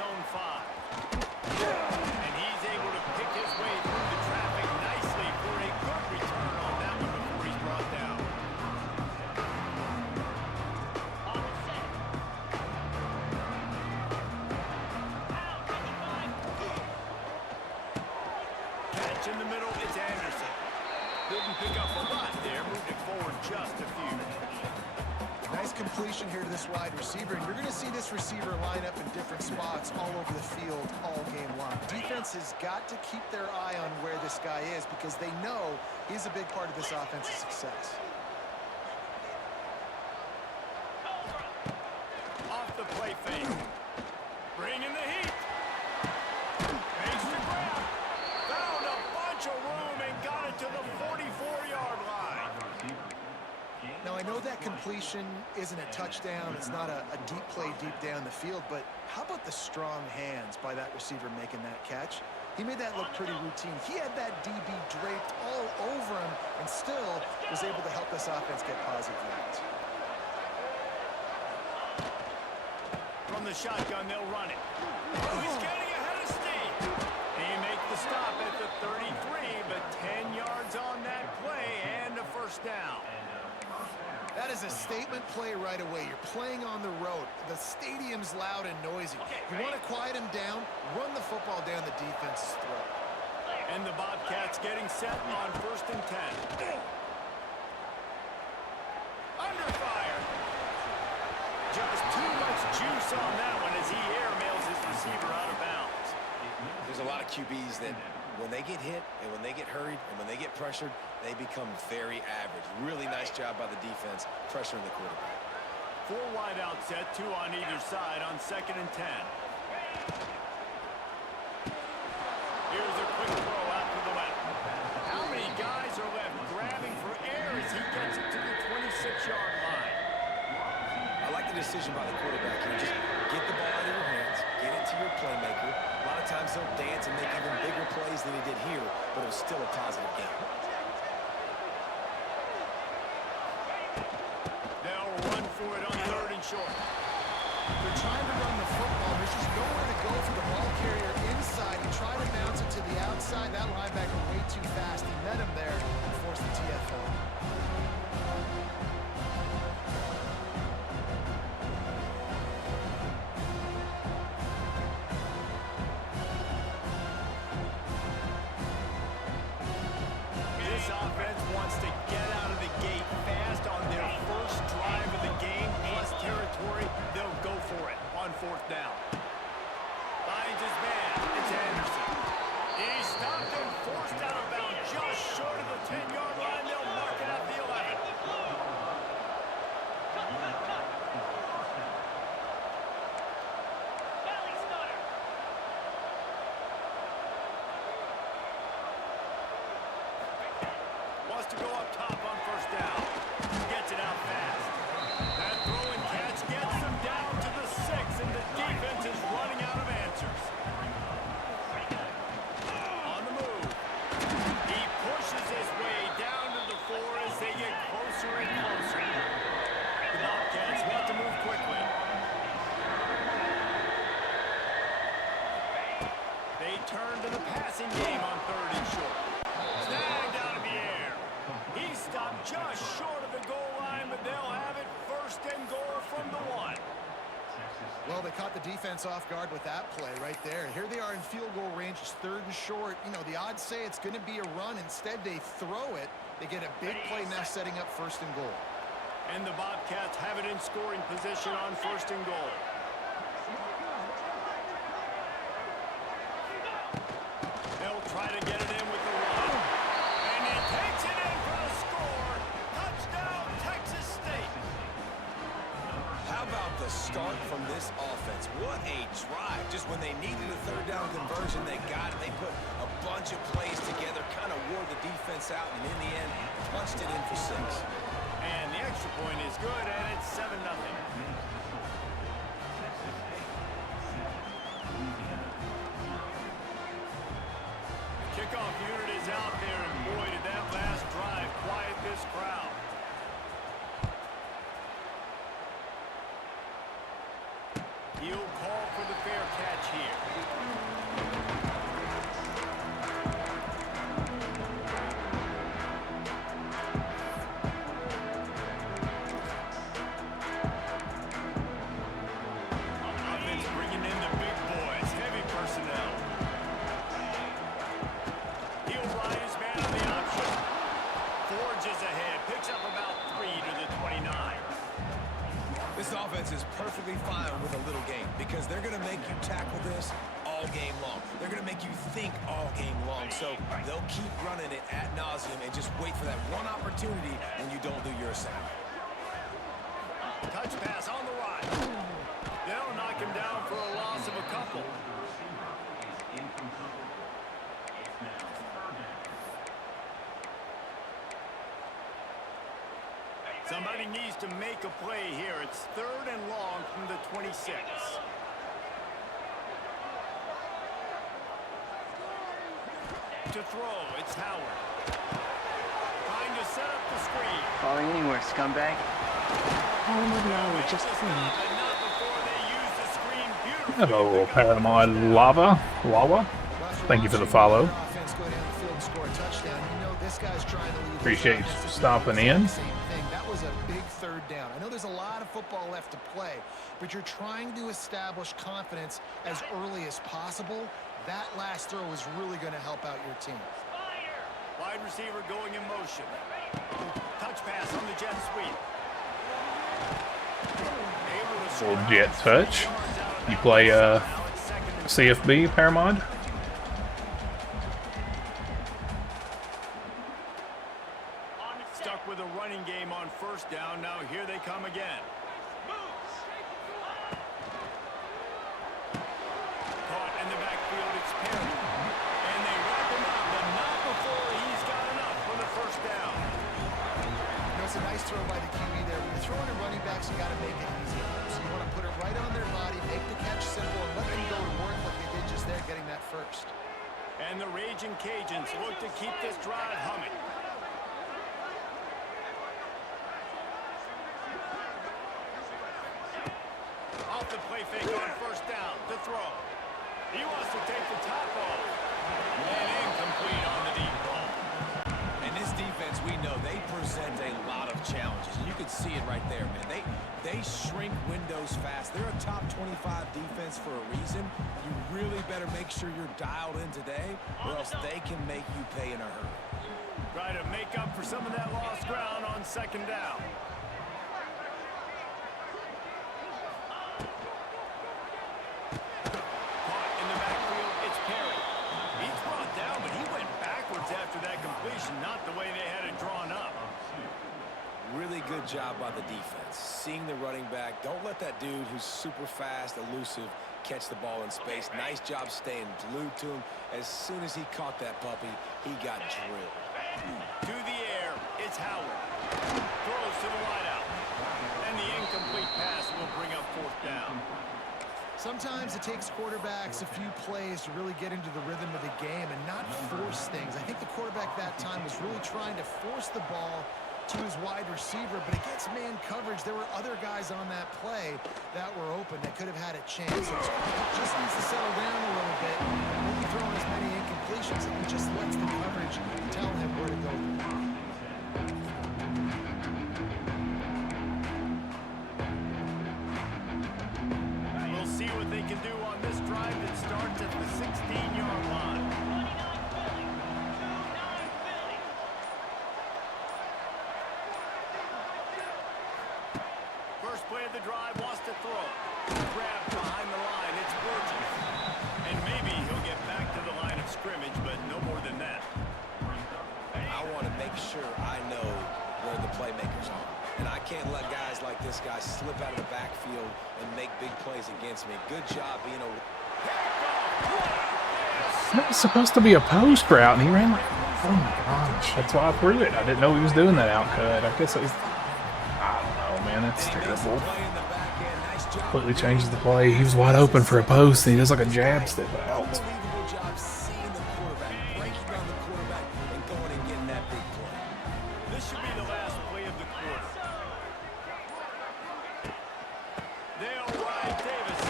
his own 5. And he's able to pick his way through the traffic nicely for a good return on that one before he's brought down. On the set. Out, 55. Catch in the middle, it's Anderson. Didn't pick up a lot there, moved it forward just a few. Nice completion here to this wide receiver, and you're going to see this receiver line up in different spots all over the field all game long. Defense has got to keep their eye on where this guy is because they know he's a big part of this offense's success. Off the play fake. Bringing the heat. Makes the grab. Found a bunch of room and got it to the 44-yard line. Now, I know that completion isn't a touchdown. It's not a deep play deep down the field, but how about the strong hands by that receiver making that catch? He made that look pretty routine. He had that DB draped all over him and still was able to help this offense get positive yards. From the shotgun, they'll run it. Oh, he's getting ahead of steam. He makes the stop at the 33, but 10 yards on that play and a first down. That is a statement play right away. You're playing on the road. The stadium's loud and noisy. You want to quiet him down, run the football down the defense's throat. And the Bobcats getting set on 1st and 10. Under fire. Just too much juice on that one as he airmails his receiver out of bounds. There's a lot of QBs that when they get hit and when they get hurried and when they get pressured, they become very average. Really nice job by the defense pressuring the quarterback. 4 wide out set, 2 on either side on 2nd and 10. Here's a quick throw out to the left. How many guys are left grabbing for air as he gets it to the 26-yard line? I like the decision by the quarterback here. Just get the ball out of your hands, get it to your playmaker. A lot of times he'll dance and make even bigger plays than he did here, but it was still a positive game. They'll run for it on 3rd and short. They're trying to run the football. There's just nowhere to go for the ball carrier inside. He tried to bounce it to the outside. That linebacker way too fast. He met him there and forced the TFL. This offense wants to get out of the gate fast on their first drive of the game, plus territory. They'll go for it on 4th down. Finds his man. It's Anderson. He stopped and forced out of bounds just short of the 10-yard line. They'll mark it at the 11. Valley starter. Wants to go up top on 1st down. Gets it out fast. That throw and catch gets them down to the 6, and the defense is running out of answers. On the move. He pushes his way down to the 4 as they get closer and closer. The Bobcats want to move quickly. They turn to the passing game on 3rd and short. Snagged out of the air. He stopped just short of the goal line, but they'll have it 1st and goal from the 1. Well, they caught the defense off guard with that play right there. Here they are in field goal range. It's 3rd and short. You know, the odds say it's going to be a run. Instead, they throw it. They get a big play now setting up 1st and goal. And the Bobcats have it in scoring position on 1st and goal. They'll try to get it in with the run. And he takes it in for the score. Touchdown, Texas State. How about the start from this offense? What a drive. Just when they needed a 3rd down conversion, they got it. They put a bunch of plays together, kind of wore the defense out, and in the end, punched it in for 6. And the extra point is good, and it's 7-0. Kickoff unit is out there, and boy, did that last drive quiet this crowd. He'll call for the fair catch offense is perfectly fine with a little game because they're going to make you tackle this all game long. They're going to make you think all game long. So they'll keep running it ad nauseum and just wait for that one opportunity when you don't do your assignment. Touch pass on the right. They'll knock him down for a loss of a couple. Somebody needs to make a play here. It's 3rd and long from the 26. To throw, it's Howard. Trying to set up the screen. Falling anywhere, scumbag. Just Hello, Paramount Lava. Thank you for the follow. Appreciate you stopping in. That was a big 3rd down. I know there's a lot of football left to play, but you're trying to establish confidence as early as possible. That last throw is really going to help out your team. Wide receiver going in motion. Touch pass on the jet sweep. Little jet touch. You play CFB, Paramount? Stuck with a running game on 1st down. Now here they come again. Caught in the backfield, it's Perry. And they wrap him up, but not before he's got enough for the 1st down. You know, it's a nice throw by the QB there. When you're throwing to running backs, you got to make it easy. So you want to put it right on their body, make the catch simple, and let them go to work like they did just there, getting that 1st. And the Raging Cajuns look to keep this drive humming. Off the play fake on 1st down to throw. He wants to take the top off. And incomplete on the deep ball. And this defense, we know, they present a lot of challenges. And you can see it right there, man. They shrink windows fast. They're a top 25 defense for a reason. You really better make sure you're dialed in today, or else they can make you pay in a hurry. Try to make up for some of that lost ground on 2nd down. Caught in the backfield, it's Perry. He's brought down, but he went backwards after that completion, not the way they had it drawn up. Really good job by the defense. Seeing the running back. Don't let that dude who's super fast, elusive, catch the ball in space. Nice job staying glued to him. As soon as he caught that puppy, he got drilled. To the air, it's Howard. Throws to the wideout. And the incomplete pass will bring up 4th down. Sometimes it takes quarterbacks a few plays to really get into the rhythm of the game and not force things. I think the quarterback that time was really trying to force the ball to his wide receiver, but against man coverage, there were other guys on that play that were open that could have had a chance. So just needs to settle down a little bit. Won't be throwing as many incompletions, and he just lets the coverage tell him where to go. We'll see what they can do on this drive that starts at the 16-yard line. First play of the drive, wants to throw. Grab behind the line, it's Burgess. And maybe he'll get back to the line of scrimmage, but no more than that. I want to make sure I know where the playmakers are. And I can't let guys like this guy slip out of the backfield and make big plays against me. Good job being a... That was supposed to be a post route, and he ran like, oh my gosh. That's why I threw it. I didn't know he was doing that out cut. I guess it was, I don't know, man. That's terrible. Completely changes the play. He was wide open for a post, and he does like a jab step out. Unbelievable job seeing the quarterback, breaking down the quarterback, and going and getting that big play. This should be the last play of the quarter. They'll ride Davis.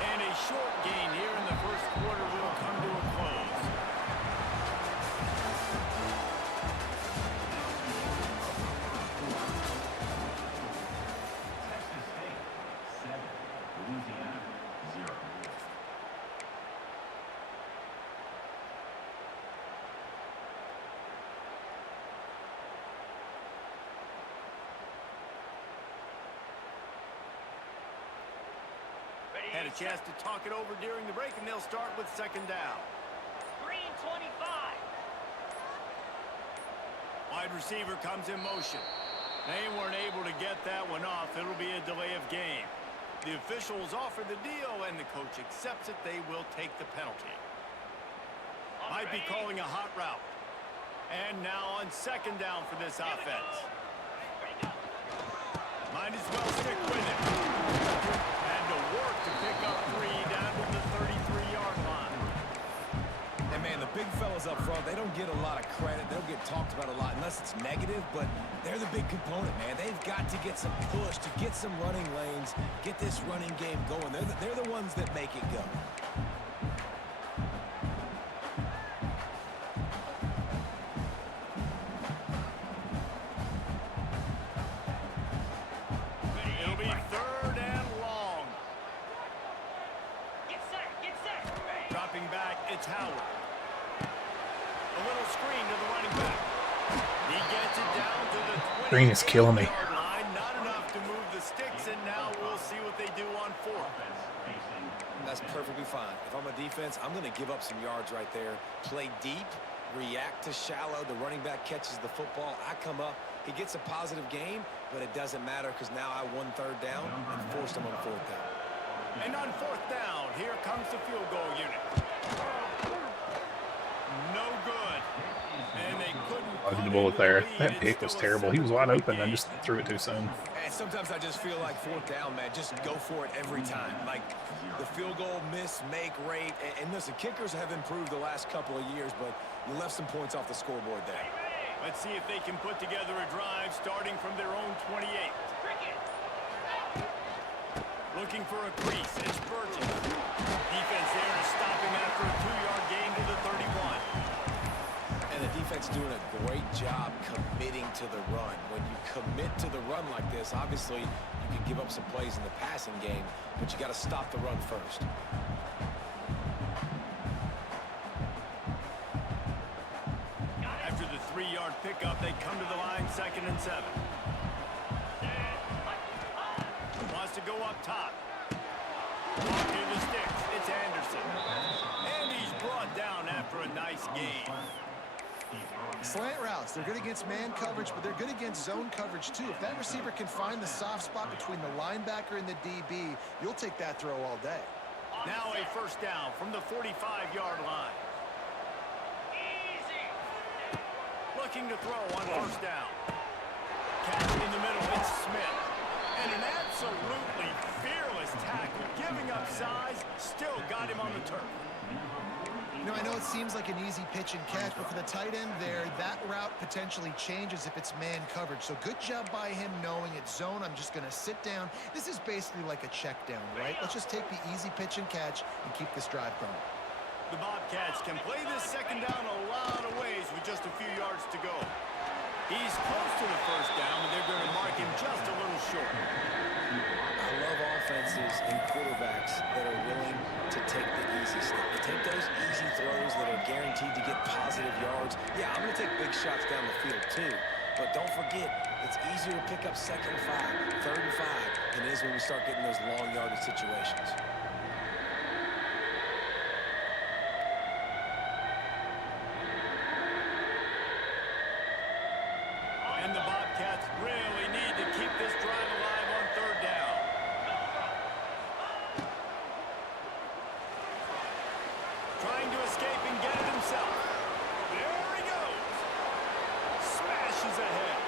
And a short gain here in the 1st quarter will come to a close. had a chance to talk it over during the break, and they'll start with second down. Green 25. Wide receiver comes in motion. They weren't able to get that one off. It'll be a delay of game. The officials offer the deal, and the coach accepts it. They will take the penalty. Might be calling a hot route. And now on second down for this offense. Might as well stick with it. And to work to pick up 3 down to the 33-yard line. And, man, the big fellas up front, they don't get a lot of credit. They don't get talked about a lot unless it's negative, but they're the big component, man. They've got to get some push, to get some running lanes, get this running game going. They're the ones that make it go. It'll be third and long. Get set. Dropping back, it's Howard. A little screen to the running back. He gets it down to the 20. Green is killing me. Line. Not enough to move the sticks, and now we'll see what they do on fourth. That's perfectly fine. If I'm a defense, I'm going to give up some yards right there. Play deep, react to shallow. The running back catches the football. I come up. He gets a positive gain, but it doesn't matter because now I won third down and forced him on fourth down. And on fourth down, here comes the field goal unit. No good. And they couldn't Dodged the bullet there. That pick was terrible. He was wide open. I just threw it too soon. And sometimes I just feel like fourth down, man, just go for it every time. Like the field goal miss, make rate. And listen, kickers have improved the last couple of years, but you left some points off the scoreboard there. Let's see if they can put together a drive starting from their own 28. Cricket. Looking for a crease. It's Burgess. Defense there to stop him after a 2-yard gain to the 31. And the defense doing a great job committing to the run. When you commit to the run like this, obviously you can give up some plays in the passing game, but you got to stop the run first. After the 3-yard pickup, they come to the line, 2nd and 7. Wants to go up top. Walk near the sticks. It's Anderson. And he's brought down after a nice gain. Slant routes, they're good against man coverage, but they're good against zone coverage too. If that receiver can find the soft spot between the linebacker and the DB, you'll take that throw all day. Now a first down from the 45-yard line. Easy. Looking to throw on first down. Catch in the middle, it's Smith. And an absolutely fearless tackle, giving up size, still got him on the turf. You know, I know it seems like an easy pitch and catch, but for the tight end there, that route potentially changes if it's man coverage. So good job by him knowing it's zone. I'm just going to sit down. This is basically like a check down, right? Let's just take the easy pitch and catch and keep this drive going. The Bobcats can play this second down a lot of ways with just a few yards to go. He's close to the first down, but they're going to mark him just a little short. I love offenses and quarterbacks that are willing to take the easy step. To take those easy throws that are guaranteed to get positive yards. Yeah, I'm going to take big shots down the field too. But don't forget, it's easier to pick up 2nd and 5, 3rd and 5 than it is when we start getting those long yardage situations. And the Bobcats really need to keep this drive alive on third down. Trying to escape and get it himself. There he goes. Smashes ahead.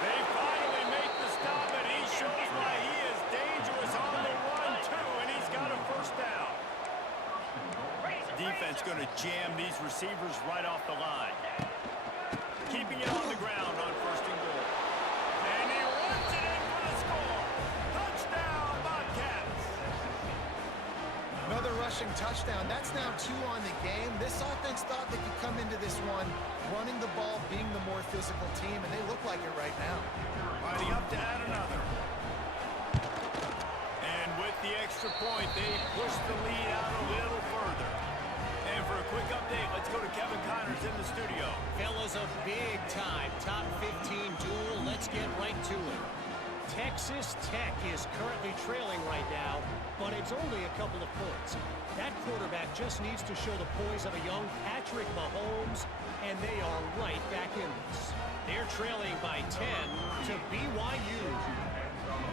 They finally make the stop, and he shows why he is dangerous on the run, too, and he's got a first down. Defense going to jam these receivers right off the line. Keeping it on the ground on 1st and goal. And he runs it in for the score. Touchdown, Bobcats. Another rushing touchdown. That's now 2 on the game. This offense thought they could come into this one running the ball, being the more physical team, and they look like it right now. Lining up to add another. And with the extra point, they push the lead out a little further. And for a quick update, let's go to Kevin Connors in the studio. Fellas, a big-time top 15 duel. Let's get right to it. Texas Tech is currently trailing right now, but it's only a couple of points. That quarterback just needs to show the poise of a young Patrick Mahomes, and they are right back in this. They're trailing by 10 to BYU.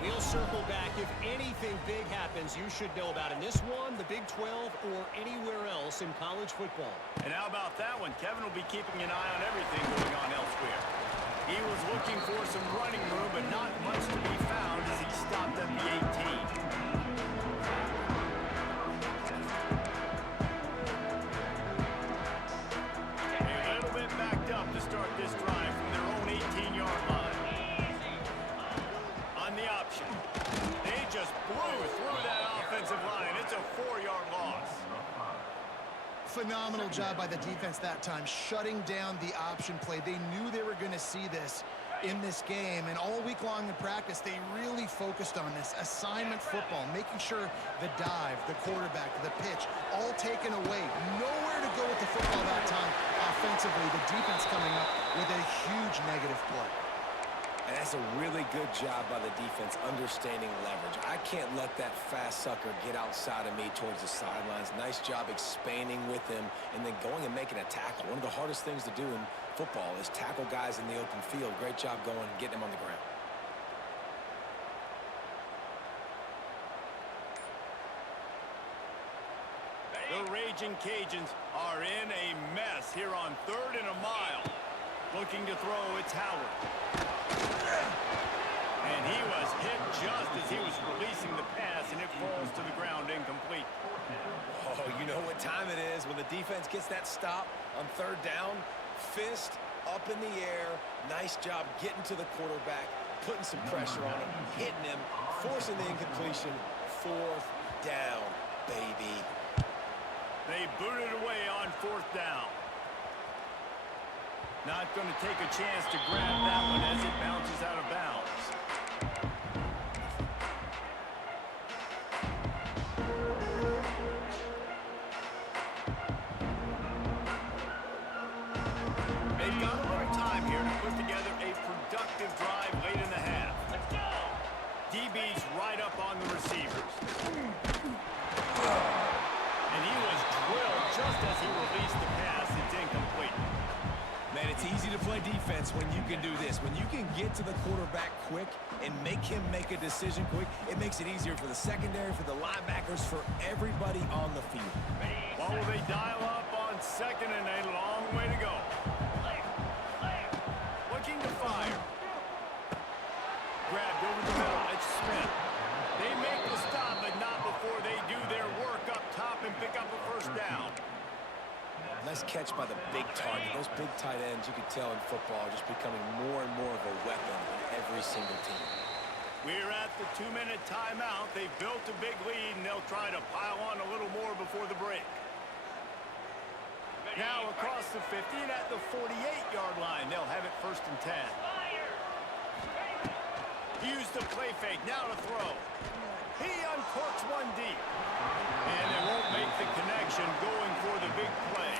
We'll circle back. If anything big happens, you should know about in this one, the Big 12, or anywhere else in college football. And how about that one? Kevin will be keeping an eye on everything going on elsewhere. He was looking for some running room, but not much to be found as he stopped at the 18. A little bit backed up to start this drive from their own 18-yard line. On the option. They just blew through that offensive line. It's a 4-yard loss. Phenomenal job by the defense that time, shutting down the option play. They knew they were going to see this in this game, and all week long in practice, they really focused on this assignment football, making sure the dive, the quarterback, the pitch, all taken away. Nowhere to go with the football that time offensively. The defense coming up with a huge negative play. And that's a really good job by the defense understanding leverage. I can't let that fast sucker get outside of me towards the sidelines. Nice job expanding with him and then going and making a tackle. One of the hardest things to do in football is tackle guys in the open field. Great job going and getting them on the ground. The Raging Cajuns are in a mess here on 3rd and a mile. Looking to throw, it's Howard. And he was hit just as he was releasing the pass, and it falls to the ground incomplete. Oh, you know what time it is when the defense gets that stop on 3rd down. Fist up in the air. Nice job getting to the quarterback, putting some pressure on him, hitting him, forcing the incompletion. 4th down, baby. They booted away on 4th down. Not going to take a chance to grab that one as it bounces out of bounds. They've got a little time here to put together a productive drive late in the half. Let's go! DB's right up on the receivers. And he was drilled just as he released the pass. It's incomplete. Man, it's easy to play defense when you can do this. When you can get to the quarterback quick and make him make a decision quick, it makes it easier for the secondary, for the linebackers, for everybody on the field. What will they dial up on 2nd and a long way to go? Looking to fire. Grabbed over the middle. It's Smith. They make the stop, but not before they do their work up top and pick up a 1st down. Nice catch by the big target. Those big tight ends, you can tell in football, are just becoming more and more of a weapon on every single team. We're at the 2-minute timeout. They've built a big lead, and they'll try to pile on a little more before the break. Now across the 50 and at the 48-yard line, they'll have it 1st and 10. Use the play fake, now to throw. He uncorks one deep. And they won't make the connection going for the big play.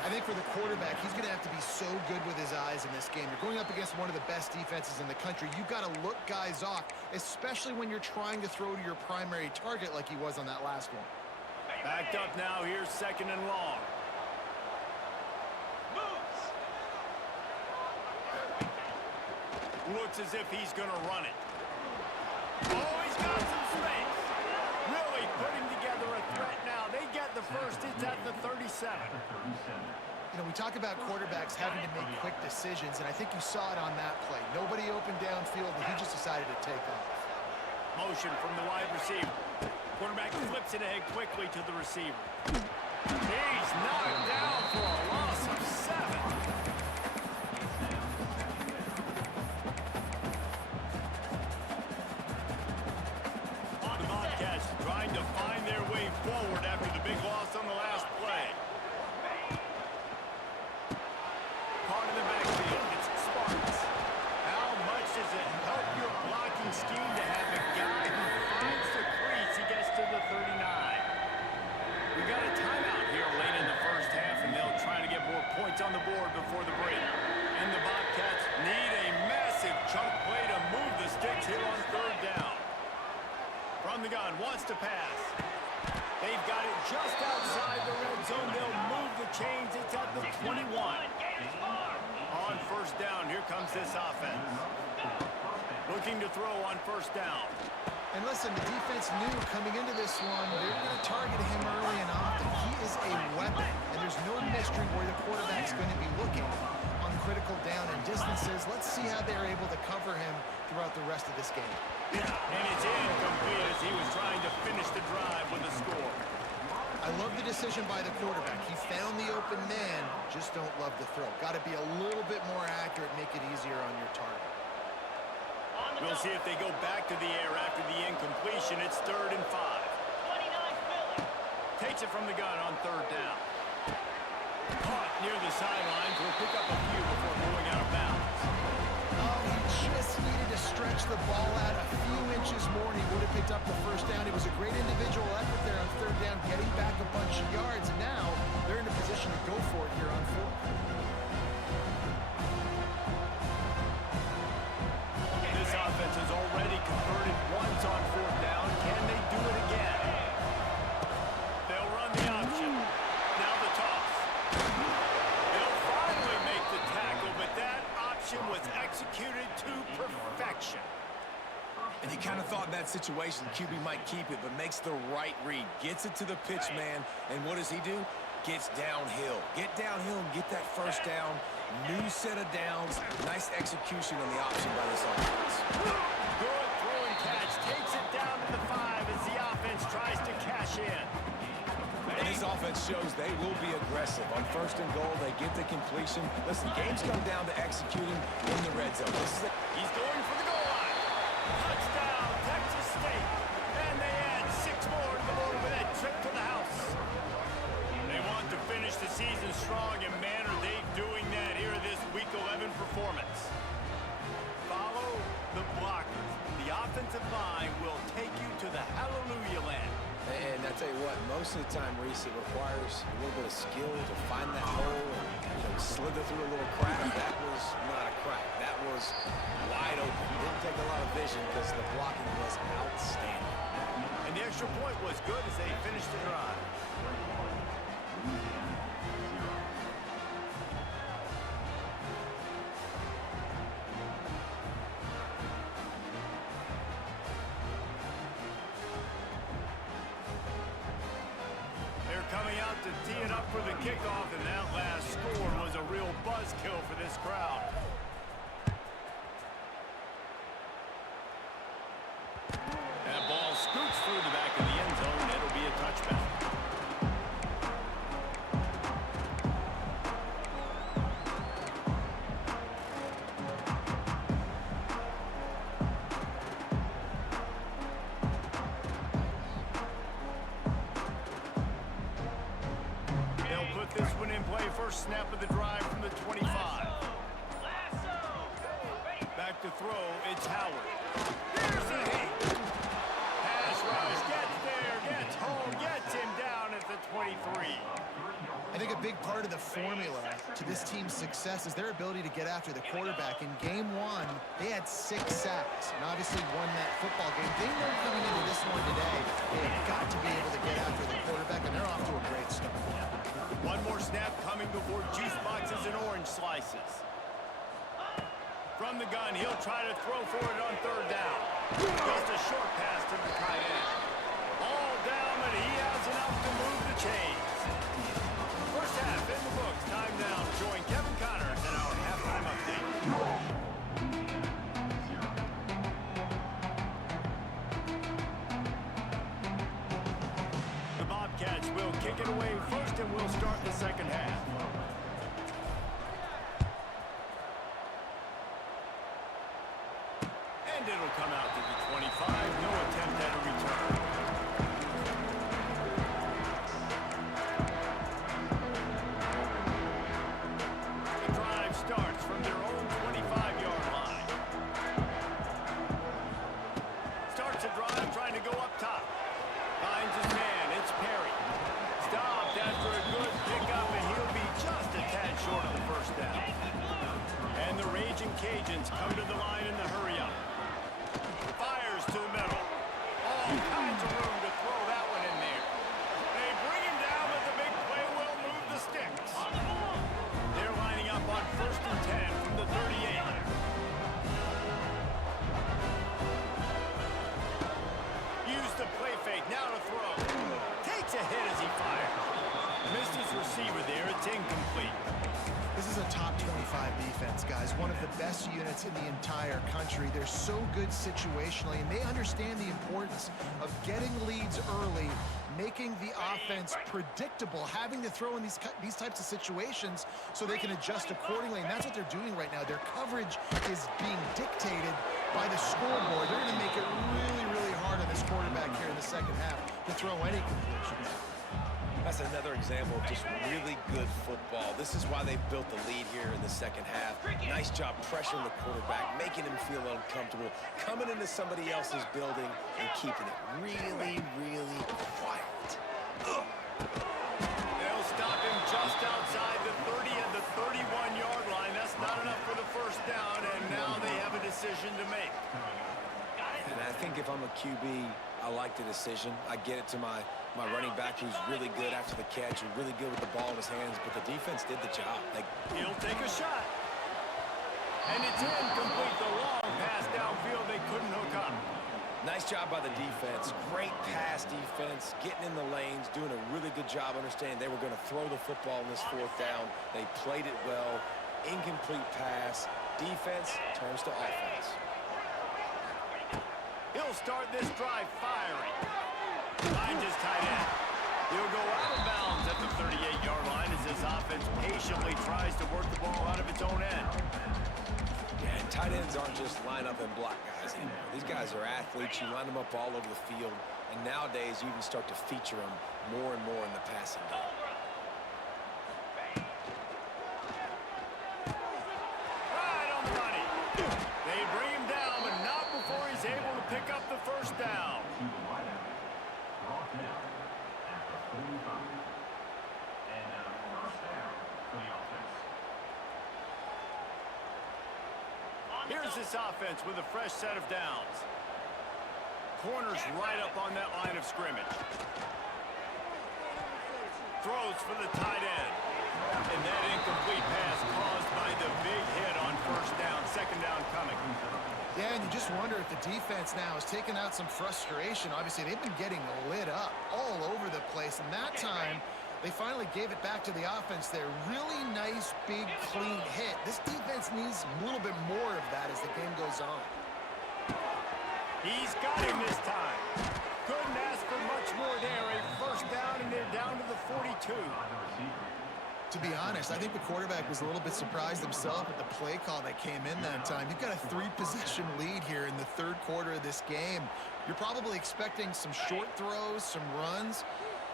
I think for the quarterback, he's going to have to be so good with his eyes in this game. You're going up against one of the best defenses in the country. You've got to look guys off, especially when you're trying to throw to your primary target like he was on that last one. Backed up now, here's 2nd and long. Looks as if he's going to run it. Oh, he's got some space. Really putting together a threat now. They get the 1st. It's at the 37. You know, we talk about quarterbacks having to make quick decisions, and I think you saw it on that play. Nobody opened downfield, and he just decided to take off. Motion from the wide receiver. Quarterback flips it ahead quickly to the receiver. He's knocked down for a loss of 7. Trying to find their way forward after the big loss on the last play. Part of the backfield, it's Sparks. How much does it help your blocking scheme to have a guy who finds the crease? He gets to the 39. We got a timeout here late in the 1st half, and they'll try to get comes this offense. Looking to throw on first down. And listen, the defense knew coming into this one, they were going to target him early and often. He is a weapon, and there's no mystery where the quarterback's going to be looking on critical down and distances. Let's see how they're able to cover him throughout the rest of this game. And it's incomplete as he was trying to finish the drive with a score. I love the decision by the quarterback. He found the open man, just don't love the throw. Got to be a little bit more accurate, make it easier on your target. We'll see if they go back to the air after the incompletion. It's 3rd and 5. 29 Philly. Takes it from the gun on 3rd down. Caught near the sidelines. Will pick up a few before going out of bounds. Oh, he just needed to stretch the ball out a few inches more, and he would have picked up the first down. It was a great individual effort there on 3rd down, getting back a bunch of yards, and now they're in a position to go for it here on 4th. This offense has already converted once on 4th down. Can they do it again? They'll run the option. Now the toss. They'll finally make the tackle, but that option was executed to perfection. And you kind of thought in that situation QB might keep it, but makes the right read. Gets it to the pitch man, and what does he do? Gets downhill. Get downhill and get that first down. New set of downs. Nice execution on the option by this offense. Good throw and catch. Takes it down to the 5 as the offense tries to cash in. And this offense shows they will be aggressive. On 1st and goal, they get the completion. Listen, games come down to executing in the red zone. He's going for the goal line. Touchdown, Texas State. And they add 6 more to the board with that trip to the house. They want to finish the season strong, and man, are they doing that here in this Week 11 performance. Follow the blockers. The offensive line will take you to the hallelujah land. And I tell you what, most of the time, Reese, it requires a little bit of skill to find that hole and slither through a little crack. That was not a crack. That was wide open. Didn't take a lot of vision because the blocking was outstanding. And the extra point was good as they finished the drive. Coming out to tee it up for the kickoff, and that last score was a real buzzkill for this crowd. That ball scoots through the back of the end zone. It'll be a touchback. This one in play, first snap of the drive from the 25. Back to throw, it's Howard. Here's the heat. Pass rush, gets there, gets home, gets him down at the 23. I think a big part of the formula to this team's success is their ability to get after the quarterback. In game 1, they had 6 sacks and obviously won that football game. They know coming into this one today, they have got to be able to get after the quarterback, and they're off to a great start. One more snap coming before juice boxes and orange slices. From the gun, he'll try to throw for it on 3rd down. Just a short pass to the tight end. All down, but he has enough to move the chains. First half in the books. Time now to join Kevin Connors in our halftime update. The Bobcats will kick it away first, and we'll start the second half. And it'll come out to the 25. No attempt at a return. The drive starts from their own 25-yard line. Starts a drive trying to go up top. Finds his man. It's Perry. Stopped after a good pickup, and he'll be just a tad short of the first down. And the Raging Cajuns come to the line in the hurry-up. Fires to the middle. All kinds of best units in the entire country. They're so good situationally, and they understand the importance of getting leads early, making the offense predictable, having to throw in these types of situations so they can adjust accordingly. And that's what they're doing right now. Their coverage is being dictated by the scoreboard. They're going to make it really, really hard on this quarterback here in the second half to throw any completions. That's another example of just really good football. This is why they've built the lead here in the second half. Nice job pressuring the quarterback, making him feel uncomfortable, coming into somebody else's building and keeping it really, really quiet. They'll stop him just outside the 30 and the 31-yard line. That's not enough for the first down, and now they have a decision to make. And I think if I'm a QB, I like the decision. I get it to my running back who's really good after the catch and really good with the ball in his hands, but the defense did the job. He'll take a shot. And it's incomplete. The long pass downfield, they couldn't hook up. Nice job by the defense. Great pass defense, getting in the lanes, doing a really good job understanding they were going to throw the football in this fourth down. They played it well. Incomplete pass. Defense turns to offense. He'll start this drive firing. Finds his tight end. He'll go out of bounds at the 38-yard line as his offense patiently tries to work the ball out of its own end. Yeah, and tight ends aren't just line up and block guys anymore. These guys are athletes. You line them up all over the field. And nowadays, you even start to feature them more and more in the passing game. Right on the money. They bring him down, but not before he's able to pick up the first down. Here's this offense with a fresh set of downs. Corners right up on that line of scrimmage. Throws for the tight end. And that incomplete pass caused by the big hit on first down. Second down coming. Yeah, and you just wonder if the defense now is taking out some frustration. Obviously, they've been getting lit up all over the place. And that time, they finally gave it back to the offense there. Really nice, big, clean hit. This defense needs a little bit more of that as the game goes on. He's got him this time. Couldn't ask for much more there. A first down, and they're down to the 42. To be honest, I think the quarterback was a little bit surprised himself at the play call that came in that time. You've got a 3-possession lead here in the third quarter of this game. You're probably expecting some short throws, some runs.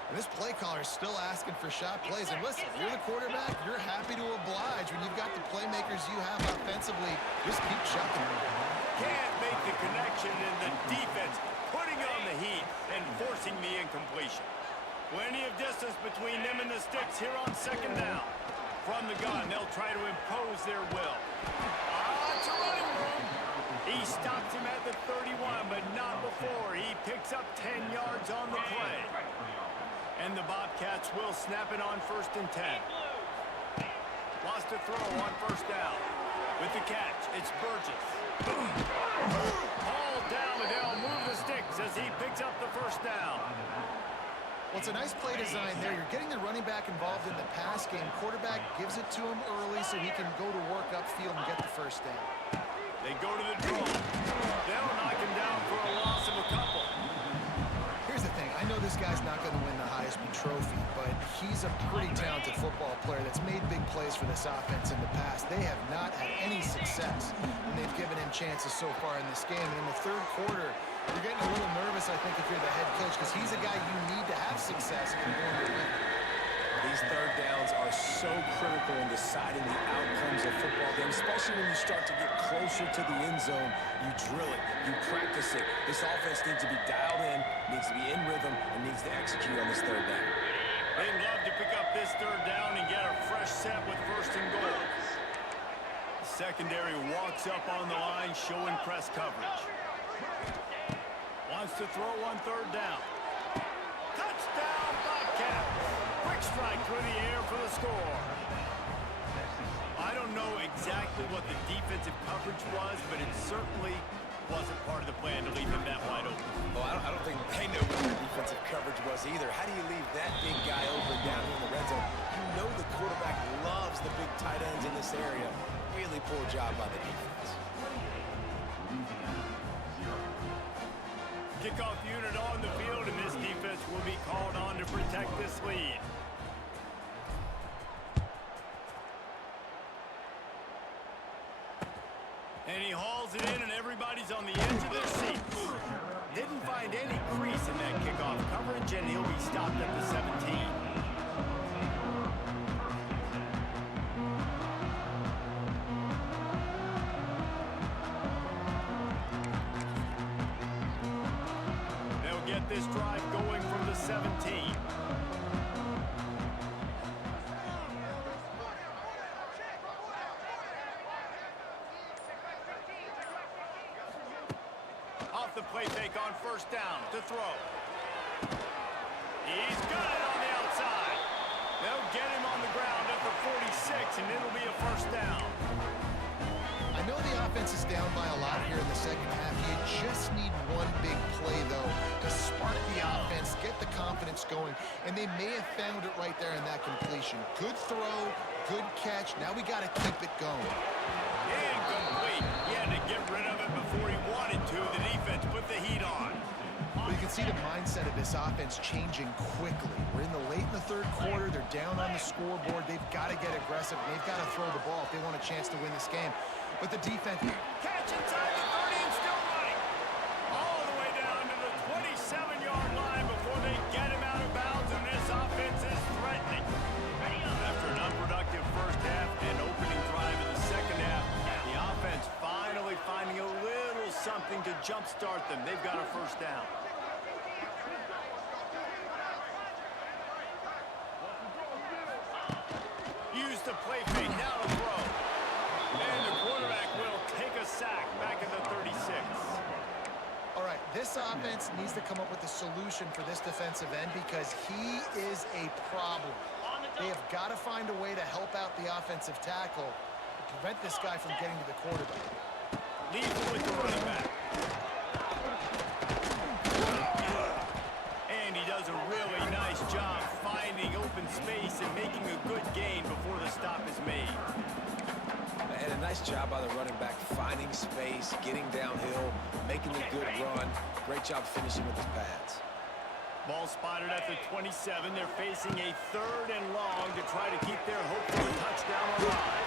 And this play caller is still asking for shot plays. And listen, you're the quarterback. You're happy to oblige when you've got the playmakers you have offensively. Just keep chucking them. Can't make the connection, and the defense putting on the heat and forcing the incompletion. Plenty of distance between them and the sticks here on second down. From the gun, they'll try to impose their will. It's a running room. He stops him at the 31, but not before. He picks up 10 yards on the play. And the Bobcats will snap it on 1st and 10. Wants to throw on first down. With the catch, it's Burgess. All down, and they'll move the sticks as he picks up the first down. Well, it's a nice play design there. You're getting the running back involved in the pass game. Quarterback gives it to him early so he can go to work upfield and get the first down. They go to the draw. They'll knock him down for a loss of a couple. Here's the thing. I know this guy's not going to win the Heisman Trophy, but he's a pretty talented football player that's made big plays for this offense in the past. They have not had any success when they've given him chances so far in this game. And in the third quarter, you're getting a little nervous, I think, if you're the head coach, because he's a guy you need to have success if you're going to win. These third downs are so critical in deciding the outcomes of football games, especially when you start to get closer to the end zone. You drill it, you practice it. This offense needs to be dialed in, needs to be in rhythm, and needs to execute on this third down. They'd love to pick up this third down and get a fresh set with 1st and goal. The secondary walks up on the line, showing press coverage. Wants to throw on third down. Touchdown, Bobcats. Quick strike through the air for the score. I don't know exactly what the defensive coverage was, but it certainly wasn't part of the plan to leave him that wide open. Well, I don't think they know what the defensive coverage was either. How do you leave that big guy open down here in the red zone? You know the quarterback loves the big tight ends in this area. really poor job by the defense. Kickoff unit on the field, and this defense will be called on to protect this lead. And he hauls it in, and everybody's on the edge of their seats. Didn't find any crease in that kickoff coverage, and he'll be stopped at the 17. They'll get this drive going from the 17. Off the play fake on first down to throw. He's got it on the outside. They'll get him on the ground at the 46, and it'll be a first down. I know the offense is down by a lot here in the second half. You just need one big play, though, to spark the offense, get the confidence going, and they may have found it right there in that completion. Good throw, good catch. Now we got to keep it going. Incomplete. He had to get rid of it before he wanted to. The defense put the heat on. Well, you can see the mindset of this offense changing quickly. We're in the late in the third quarter. They're down on the scoreboard. They've got to get aggressive. They've got to throw the ball if they want a chance to win this game. But the defense... Catch inside the 30 and still running. All the way down to the 27-yard line before they get him out of bounds, and this offense is threatening. After an unproductive first half and opening drive in the second half, the offense finally finding a little something to jumpstart them. They've got a first down. Use the play fake, now to throw. And the quarterback will take a sack back at the 36. All right, this offense needs to come up with a solution for this defensive end because he is a problem. They have got to find a way to help out the offensive tackle to prevent this guy from getting to the quarterback. Leave him with the running back. And he does a really nice job finding open space and making a good gain before the stop is made. And a nice job by the running back, finding space, getting downhill, making a good run. Great job finishing with his pads. Ball spotted at the 27. They're facing a 3rd and long to try to keep their hope for a touchdown alive.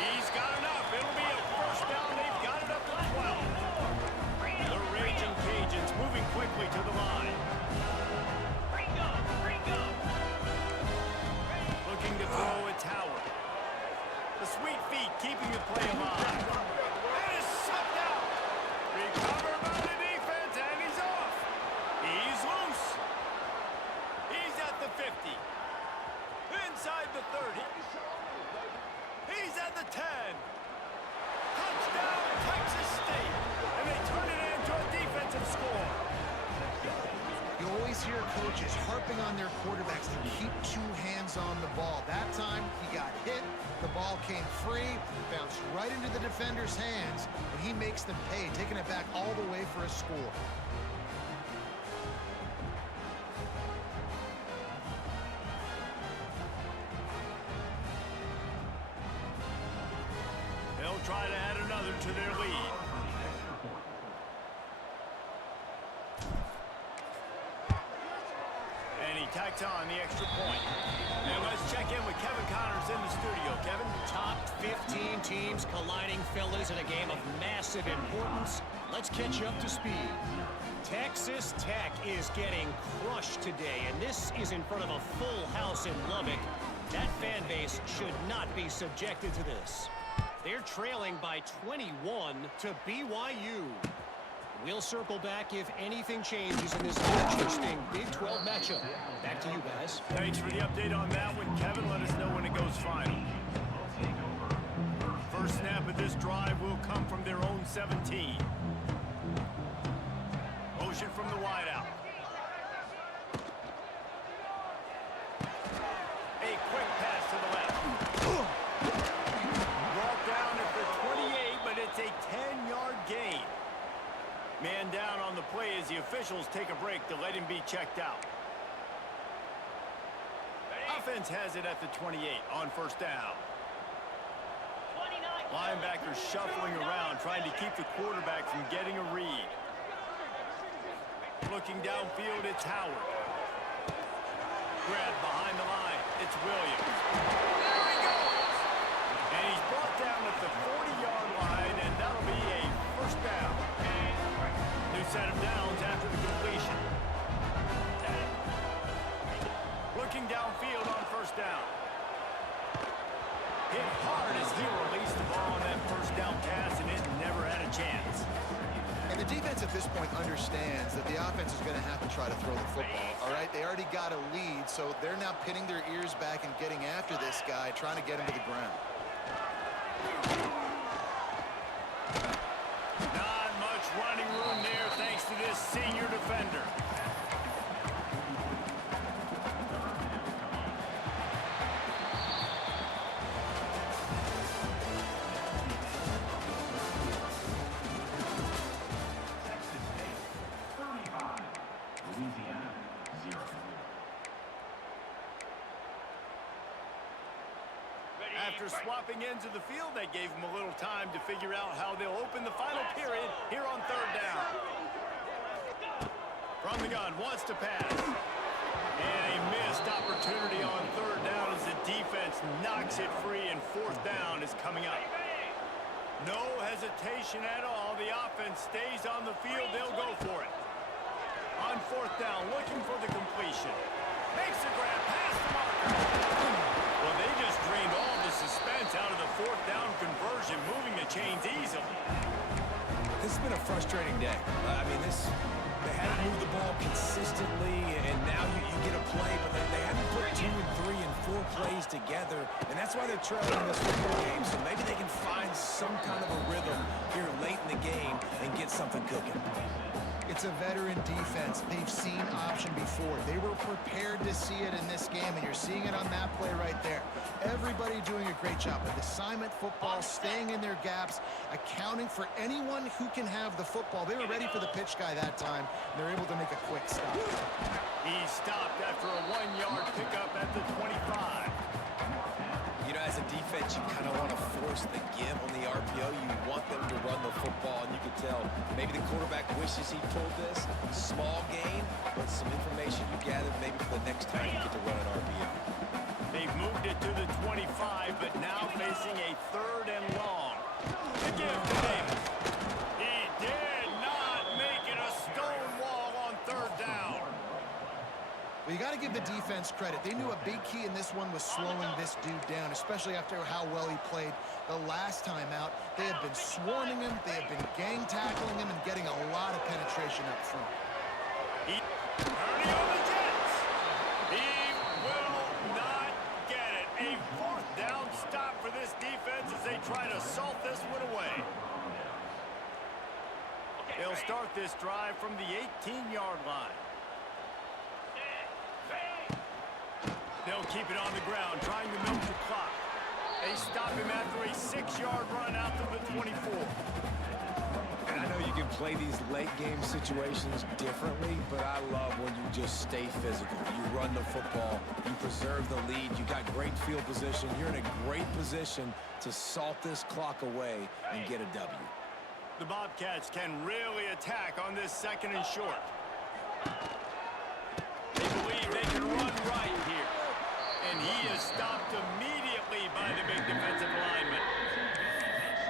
He's got enough. It'll be a first down. They've got it up to 12. The Raging Cajuns moving quickly to the line. Looking to throw, it's Howard. The sweet feet keeping the play alive. It is sucked out. Recovered by the defense, and he's off. He's loose. He's at the 50. Inside the 30. He's at the 10. Touchdown, Texas State. And they turn it into a defensive score. You always hear coaches harping on their quarterbacks to keep 2 hands on the ball. That time, he got hit. The ball came free, bounced right into the defender's hands, and he makes them pay, taking it back all the way for a score. They'll try to add another to their lead. And he tacks on the extra point. And let's check in with Kevin Connors in the studio. Kevin? Top 15 teams colliding, fellas, in a game of massive importance. Let's catch up to speed. Texas Tech is getting crushed today, and this is in front of a full house in Lubbock. That fan base should not be subjected to this. They're trailing by 21 to BYU. We'll circle back if anything changes in this interesting Big 12 matchup. Back to you guys. Thanks for the update on that one, Kevin. Let us know when it goes final. First snap of this drive will come from their own 17. Motion from the wideout. A quick pass to the left. Brought down at the 28, but it's a 10-yard gain. Man down on the play as the officials take a break to let him be checked out. Offense has it at the 28 on first down. Linebackers shuffling around, trying to keep the quarterback from getting a read. Looking downfield, it's Howard. Grab behind the line, it's Williams. There he goes! And he's brought down at the 40-yard line, and that'll be a first down. New set of downs after the completion. Looking downfield on first down. Hit hard as he released the ball on that first down pass, and it never had a chance. And the defense at this point understands that the offense is going to have to try to throw the football, all right? They already got a lead, so they're now pinning their ears back and getting after this guy, trying to get him to the ground. Not much running room there thanks to this senior defender. After swapping ends of the field, they gave him a little time to figure out how they'll open the final period here on third down. From the gun, wants to pass. And a missed opportunity on third down as the defense knocks it free, and fourth down is coming up. No hesitation at all. The offense stays on the field. They'll go for it. On fourth down, looking for the completion. Makes a grab past the marker. Well, they just drained all the suspense out of the fourth down conversion, moving the chains easily. This has been a frustrating day. They hadn't moved the ball consistently, and now you get a play, but they haven't put 2 and 3 and 4 plays together, and that's why they're trailing in this football game. So maybe they can find some kind of a rhythm here late in the game and get something cooking. It's a veteran defense. They've seen option before. They were prepared to see it in this game, and you're seeing it on that play right there. Everybody doing a great job with assignment football, staying in their gaps, accounting for anyone who can have the football. They were ready for the pitch guy that time, and they're able to make a quick stop. He stopped after a 1-yard pickup at the 25. As a defense, you kind of want to force the give on the RPO. You want them to run the football, and you can tell maybe the quarterback wishes he pulled this. Small gain, but some information you gathered maybe for the next time you get to run an RPO. They've moved it to the 25, but now facing a third and long. The give to Davis. He did not make it a stone wall on third down. Well, you got to give the defense credit. They knew a big key in this one was slowing this dude down, especially after how well he played the last time out. They have been swarming him, they have been gang tackling him, and getting a lot of penetration up front. Turning on the Jets. He will not get it. A fourth down stop for this defense as they try to salt this one away. They'll start this drive from the 18-yard line. They'll keep it on the ground, trying to milk the clock. They stop him after a 6-yard run out to the 24. And I know you can play these late game situations differently, but I love when you just stay physical. You run the football, you preserve the lead, you got great field position. You're in a great position to salt this clock away and get a W. The Bobcats can really attack on this second and short. They believe they can run right here. And he is stopped immediately by the big defensive lineman.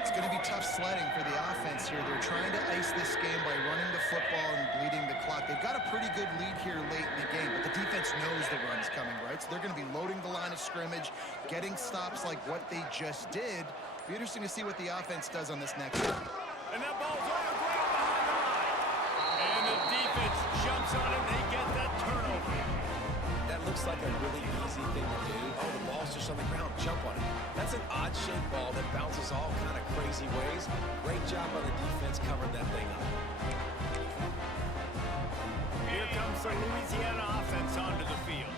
It's going to be tough sledding for the offense here. They're trying to ice this game by running the football and bleeding the clock. They've got a pretty good lead here late in the game, but the defense knows the run's coming, right? So they're going to be loading the line of scrimmage, getting stops like what they just did. Be interesting to see what the offense does on this next one. And that ball's on the ground behind the line. And the defense jumps on it. They get that turnover. That looks like a really easy thing to do. Oh, the ball's just on the ground. Jump on it. That's an odd-shaped ball that bounces all kind of crazy ways. Great job by the defense covering that thing up. Here comes the Louisiana offense onto the field.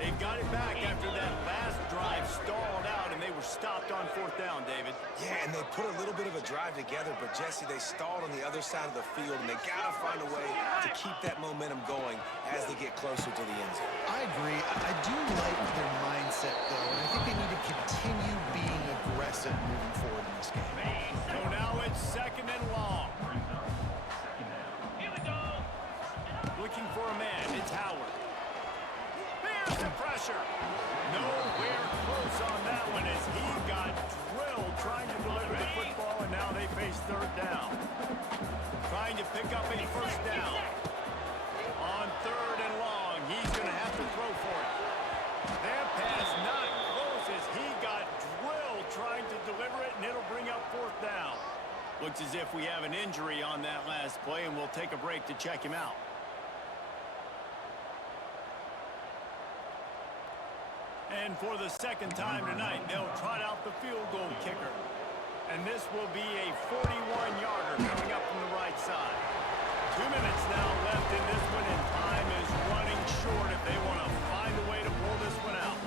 They've got it back after that last drive stalled out, and they were stopped on fourth down, David. Yeah, and they to put a little bit of a drive together, but Jesse, they stalled on the other side of the field, and they got to find a way to keep that momentum going as they get closer to the end zone. I agree. I do like their mindset, though, and I think they need to continue being aggressive moving forward in this game. So now it's 2nd and long. Here we go. Looking for a man. It's Howard. There's the pressure. Nowhere close on that one as he got drilled trying to deliver the football, and now they face 3rd down. Trying to pick up a 1st down. On 3rd and long, he's going to have to throw for it. That pass not close as he got drilled trying to deliver it, and it'll bring up 4th down. Looks as if we have an injury on that last play, and we'll take a break to check him out. And for the 2nd time tonight, they'll trot out the field goal kicker. And this will be a 41-yarder coming up from the right side. 2 minutes now left in this one, and time is running short if they want to find a way to pull this one out.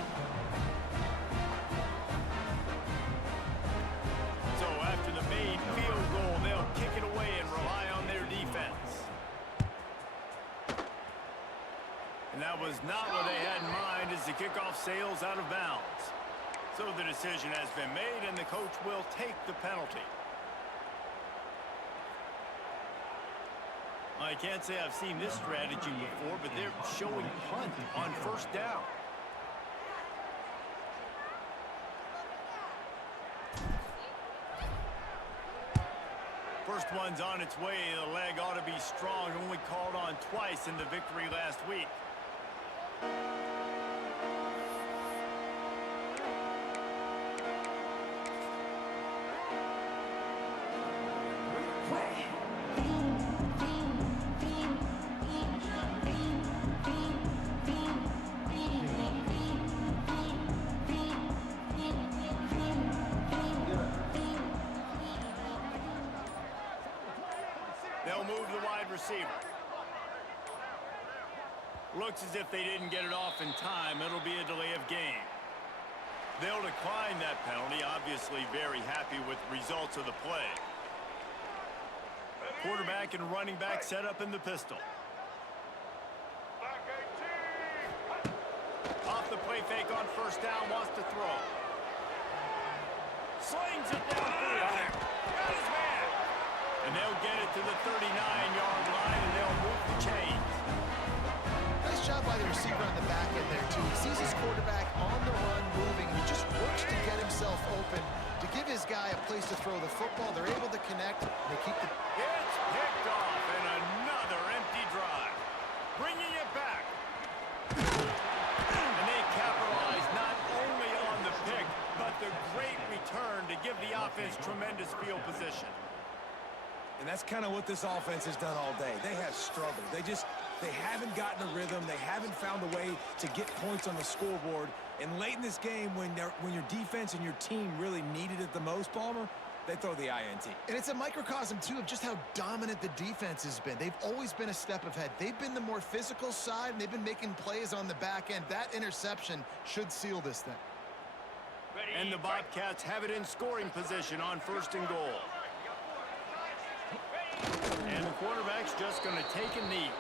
So after the made field goal, they'll kick it away and rely on their defense. And that was not what they had in mind as the kickoff sails out of bounds. So the decision has been made, and the coach will take the penalty. I can't say I've seen this strategy before, but they're showing punt on 1st down. First one's on its way. The leg ought to be strong, only called on twice in the victory last week. They'll move the wide receiver. Looks as if they didn't get it off in time. It'll be a delay of game. They'll decline that penalty, obviously very happy with the results of the play. Quarterback and running back set up in the pistol. Off the play fake on 1st down, wants to throw. Slings it downfield. Got his man. And they'll get it to the 39-yard line, and they'll move the chains. Nice job by the receiver on the back end there, too. He sees his quarterback on the run moving, and he just works to get himself open to give his guy a place to throw the football. They're able to connect, and they keep the... It's picked off, and another empty drive. Bringing it back. And they capitalize not only on the pick, but the great return to give the offense tremendous field position. And that's kind of what this offense has done all day. They have struggled. They haven't gotten a rhythm. They haven't found a way to get points on the scoreboard. And late in this game, when your defense and your team really needed it the most, Palmer, they throw the INT. And it's a microcosm, too, of just how dominant the defense has been. They've always been a step ahead. They've been the more physical side, and they've been making plays on the back end. That interception should seal this thing. And the Bobcats have it in scoring position on 1st and goal. And the quarterback's just going to take a knee.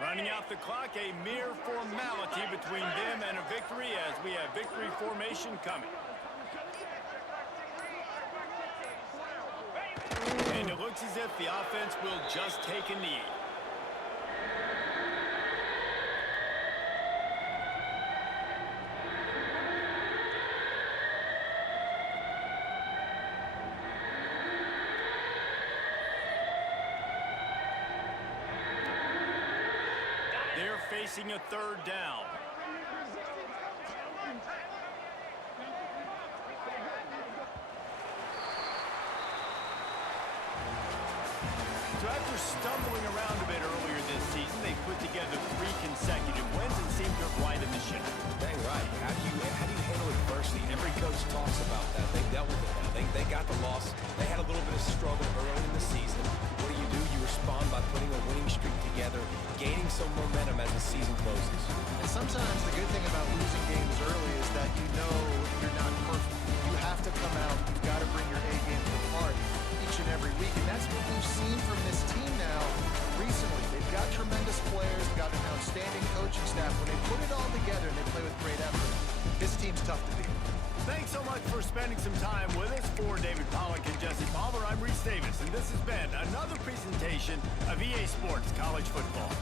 Running out the clock, a mere formality between them and a victory as we have victory formation coming. And it looks as if the offense will just take a knee. Facing a 3rd down. So after were stumbling around a bit earlier this season. They put together 3 consecutive wins and seem to have righted the ship. Dang right. How do you handle adversity? Every coach talks about that. They dealt with it now. They got the loss. They had a little bit of struggle early in the season. What do? You respond by putting a winning streak together, gaining some momentum as the season closes. And sometimes the good thing about losing games early is that you know you're not perfect. You have to come out. You've got to bring your A game to the party each and every week. And that's what we've seen from this team now recently. They've got tremendous players. They've got an outstanding coaching staff. When they put it all together and they play with great effort, this team's tough to beat. Thanks so much for spending some time with us. For David Pollack and Jesse Palmer, I'm Reese Davis, and this has been another presentation of EA Sports College Football.